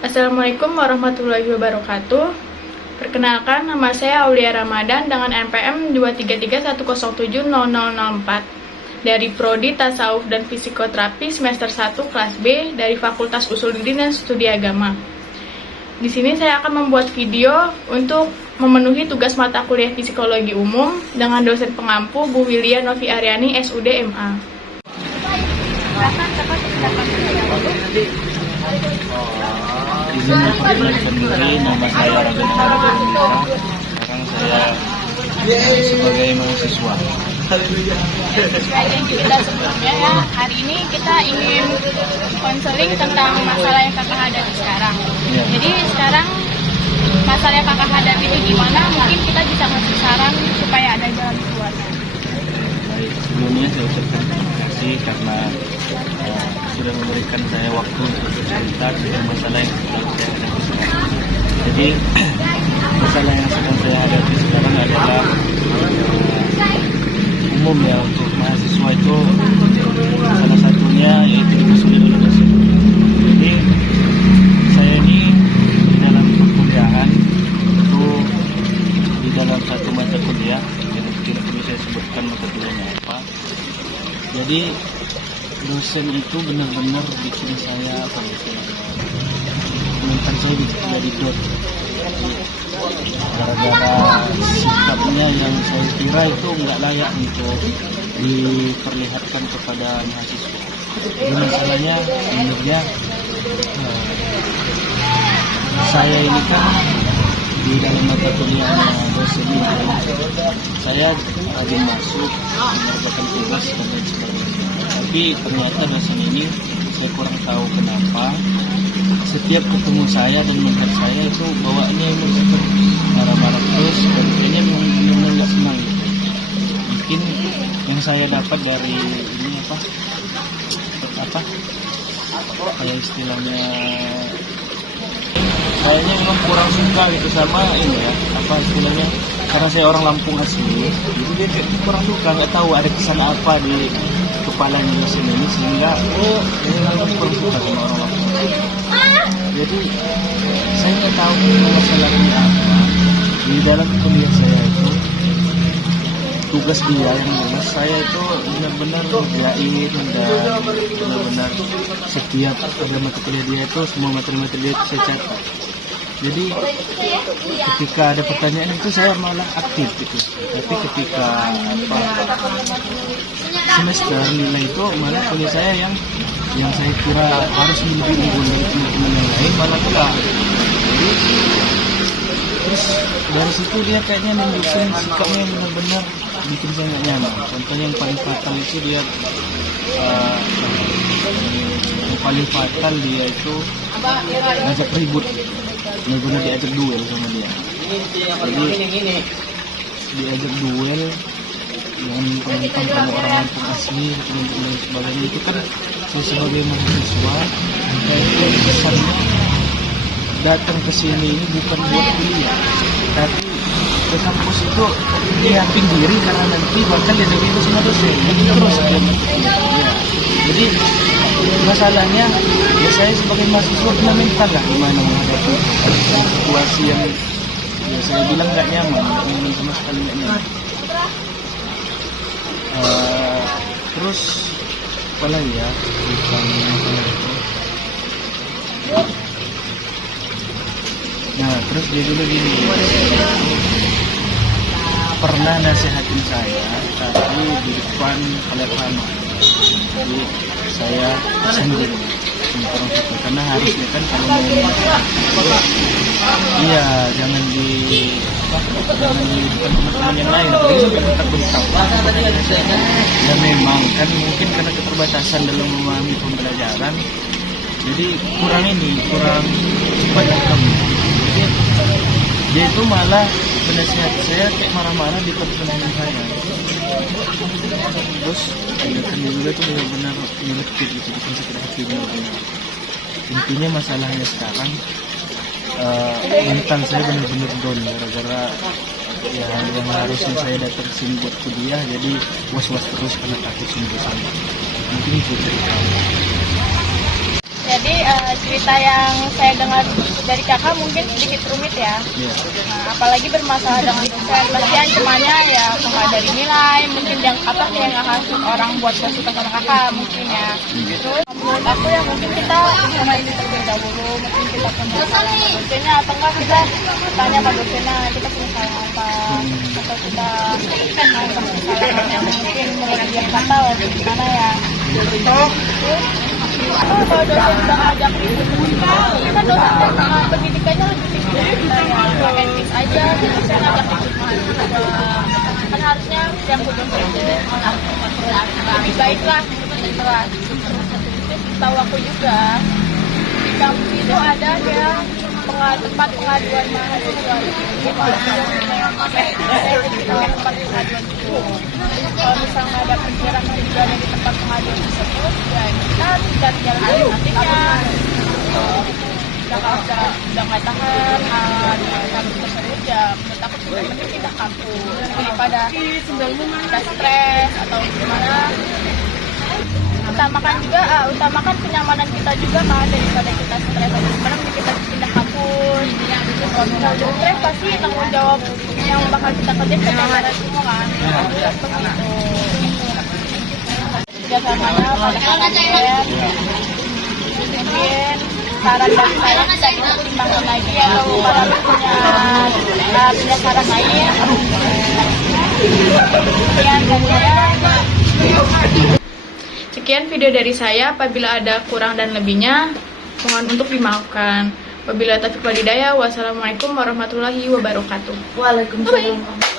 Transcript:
Assalamualaikum warahmatullahi wabarakatuh. Perkenalkan, nama saya Aulia Ramadan dengan NPM 233107004 dari Prodi Tasawuf dan Psikoterapi semester 1 kelas B dari Fakultas Usuluddin dan Studi Agama. Di sini saya akan membuat video untuk memenuhi tugas mata kuliah Psikologi Umum dengan dosen pengampu Bu Wilia Novi Aryani SUD MA. Izin memperkenalkan diri, nama saya Raden Arifin. Sekarang saya sebagai mahasiswa. Sesuai janji kita sebelumnya ya, hari ini kita ingin konseling tentang masalah yang kakak hadapi sekarang. Ya. Jadi sekarang masalah yang kakak hadapi ini gimana? Mungkin kita bisa ngasih saran supaya ada jalan keluarnya. Baik, sebelumnya saya ucapkan terima kasih karena sudah memberikan saya waktu untuk bercerita tentang masalah yang sedang saya hadapi sekarang. Jadi masalah yang sedang saya hadapi sekarang adalah umum ya, untuk mahasiswa itu salah satunya yaitu kesulitan bahasa. Jadi saya ini di dalam perkuliahan itu di dalam satu mata kuliah, jadi tidak perlu saya sebutkan mata kuliahnya apa. Jadi dosen itu benar-benar bikin saya mental saya jadi dot. Gara-gara sikapnya yang saya kira itu nggak layak untuk diperlihatkan kepada mahasiswa. Jadi masalahnya sebenarnya saya ini kan di dalam mata kuliahnya dosen ini saya rajin masuk mengerjakan tugas dan lain sebagainya. Tapi ternyata dosen ini saya kurang tahu kenapa setiap ketemu saya dan melihat saya itu bawaannya emosi terus, marah-marah terus, dan kayaknya benar-benar nggak senang gitu. Mungkin yang saya dapat dari ini apa kayak istilahnya, kayaknya memang kurang suka gitu sama ini ya, apa istilahnya, karena saya orang Lampung asli, jadi dia kayak kurang suka, nggak tahu ada kesan apa di kepalanya dosen ini sehingga ini kurang suka sama orang Lampung. Jadi saya nggak tahu masalahnya apa. Di dalam kuliah saya itu tugas dia yang jelas saya itu benar-benar ngerjain dan benar-benar setiap mata kuliah dia itu semua materi-materi dia itu saya catat. Jadi ketika ada pertanyaan itu saya malah aktif gitu. Tapi ketika semester nilai itu malah kuliah saya yang saya kira harus lebih unggul dari teman-teman yang lain malah enggak. Jadi terus dari situ dia kayaknya nunjukin sikapnya yang benar-benar bikin saya nggak nyaman. Contohnya yang paling fatal itu dia itu ngajak ribut, benar-benar diajak duel sama dia. Jadi diajak duel dengan tentang kamu orang Lampung asli dan sebagainya, itu kan saya sebagai mahasiswa saya itu kesannya datang ke sini ini bukan buat kuliah, tapi ke kampus itu nyiapin diri karena nanti bahkan dia itu sama dosen terus ya. Jadi masalahnya ya saya sebagai mahasiswa kena mental lah gimana menghadapi situasi yang ya saya bilang nggak nyaman sama sekali nggak nyaman. Terus apa lagi ya tentang masalah itu. Nah terus dia dulu gini, pernah nasihatin saya tapi di depan kalian lama. Jadi saya sendiri orang itu karena harusnya kan kalau mau iya jangan di depan teman-teman yang lain, tapi sampai bentak-bentak. Dan memang kan mungkin karena keterbatasan dalam memahami pembelajaran, jadi kurang cepat kami. Jadi dia itu malah penasihat saya kayak marah-marah di pertemuan saya. Terus tindakannya juga tuh benar-benar menyakit gitu, bikin sakit hatinya. Intinya masalahnya sekarang mental saya benar-benar down gara-gara ya yang harusnya saya datang ke sini buat kuliah jadi was-was terus karena takut sembuh. Mungkin itu cerita. Jadi cerita yang saya dengar dari kakak mungkin sedikit rumit ya. Iya. Nah, apalagi bermasalah dengan dosen, pasti ancamannya ya nggak dari nilai, mungkin yang apa kayak nggak kasih orang buat gak suka sama kakak mungkin ya. Terus menurut aku ya mungkin kita sama ini terlebih dahulu, mungkin kita punya salah sama dosennya atau enggak kita tanya ke dosennya kita punya salah apa atau kita kesalahan yang mungkin menurut dia fatal atau gimana ya. Terus kalau dosen udah ngajak ribut kita dosen kan pendidikannya lebih tinggi dari kita ya pakai tips aja terus saya ngajak ribut mahasiswa kan harusnya yang dosen itu lebih baik lah setelah tahu aku juga di kampus itu ada ya tempat pengaduan mahasiswa tempat pengaduan itu kalau misalnya ada pikiran juga dari tempat pengaduan tersebut ya kita tidak jalan alternatifnya udah nggak tahan kampus tersebut ya menurut aku sudah mending kita kampus daripada kita stres atau gimana. Utamakan kenyamanan kita juga kan daripada kita stres atau gimana kita pindah kampus. Kalau misalnya udah stres pasti tanggung jawab yang bakal kita kerjain kenyamanan semua kan. Begitu. Kerjasamanya pada kalian mungkin saran dari saya bisa dipertimbangkan lagi atau para punya saran lain. Sekian dari saya. Sekian video dari saya, apabila ada kurang dan lebihnya, mohon untuk dimaafkan. Wabillahi taufiq wal hidayah. Wassalamualaikum warahmatullahi wabarakatuh. Waalaikumsalam.